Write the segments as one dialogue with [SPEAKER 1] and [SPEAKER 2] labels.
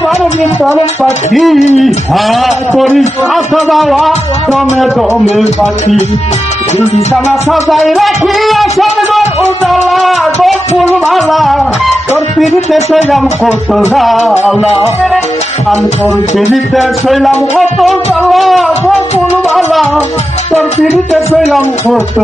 [SPEAKER 1] আমার ভিতরে পাখি বিছানা সাজাই রাখি ঘর উজালা গো ফুল ভালা তোর পিড়িতে শৈলাম কত জ্বালা আমি তোর পিড়িতে শৈলাম কত জ্বালা গো ভালা তোর শৈলাম কত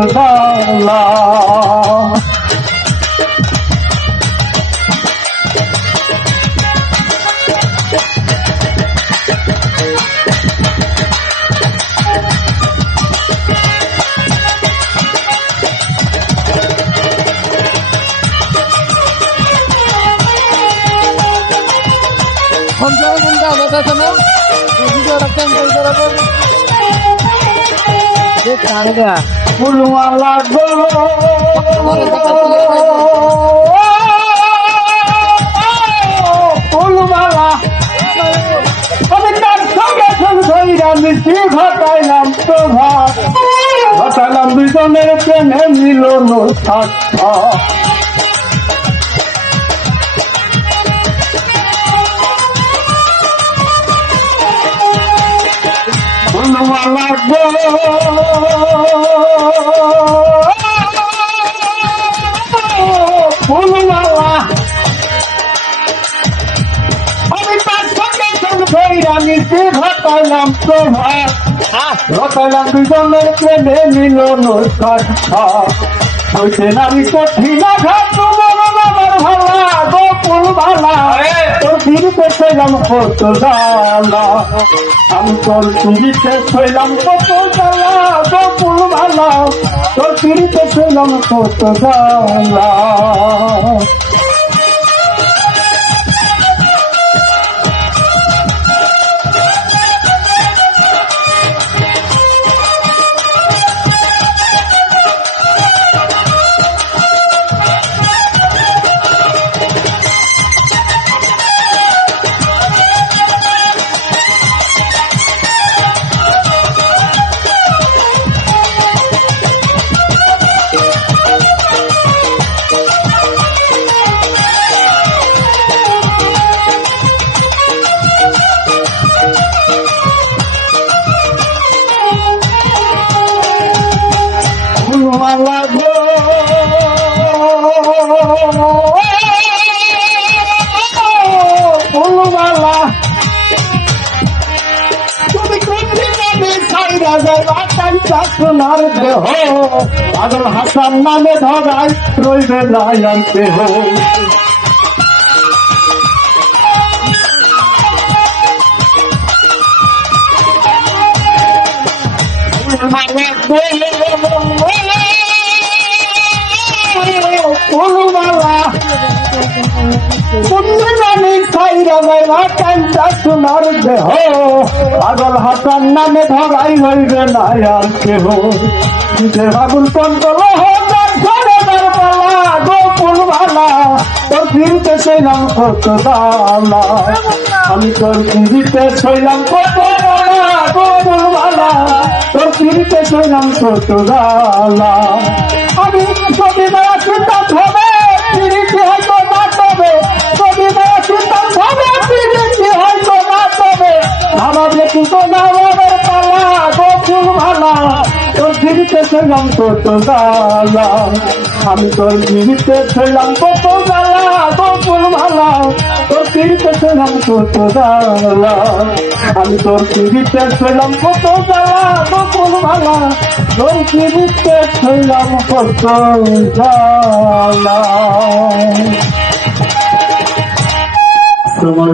[SPEAKER 1] ফুলওয়ালা আমি তার সঙ্গে সঙ্গে মিষ্টি ঘটাইলাম তো ভাত ঘটাইলাম দুজনের প্রেমে মিলন সাক্ষা ফুলওয়ালা গো ফুলওয়ালা আমি তার সঙ্গে সঙ্গে ভৈরা মিশে ঘটাইলাম প্রভাত ঘটাইলাম দুজনের প্রেমে মিলন কথা হইতে নামি কঠিন ঘাট তোমার আমার ভালা গোপুল কত জালা আমি তোর ফিরিতে ছিলাম কত জালা গোপুল ভালা তোর চুরিতে শৈলাম কত জালা ফুলমালা গো ফুলমালা তুমি কোনদিন আমি সাইরা যাইবা কাঞ্চা সোনার দেহ পাগল হাসান নামে ধরাই রইবে লায়ান দেহ। ফুলমালা সাইরা যাইবা কাঞ্চা সোনার দেহ। পাগল হাসান নামে ধরাই হইবে না আর কেহ। নিজের তোর ফিরতে ছিলাম কত দালা। আমি তোর ফিরিতে ছিলাম কত দালা তোর ফিরিতে ছিলাম কত দালা। আমি যদি চিন্তা হবে ফিরিতে হয়তো না তবে তোর ছিলাম কত আমি তোর ফিরিতে ছিলাম কত গোপুল ভালা তোর ফিরিতে ছিলাম কত আমি তোর ফিরিতে ছিলাম কত দালা গোপুল ভালা তোর ফিরিতে ছিলাম কত তোমার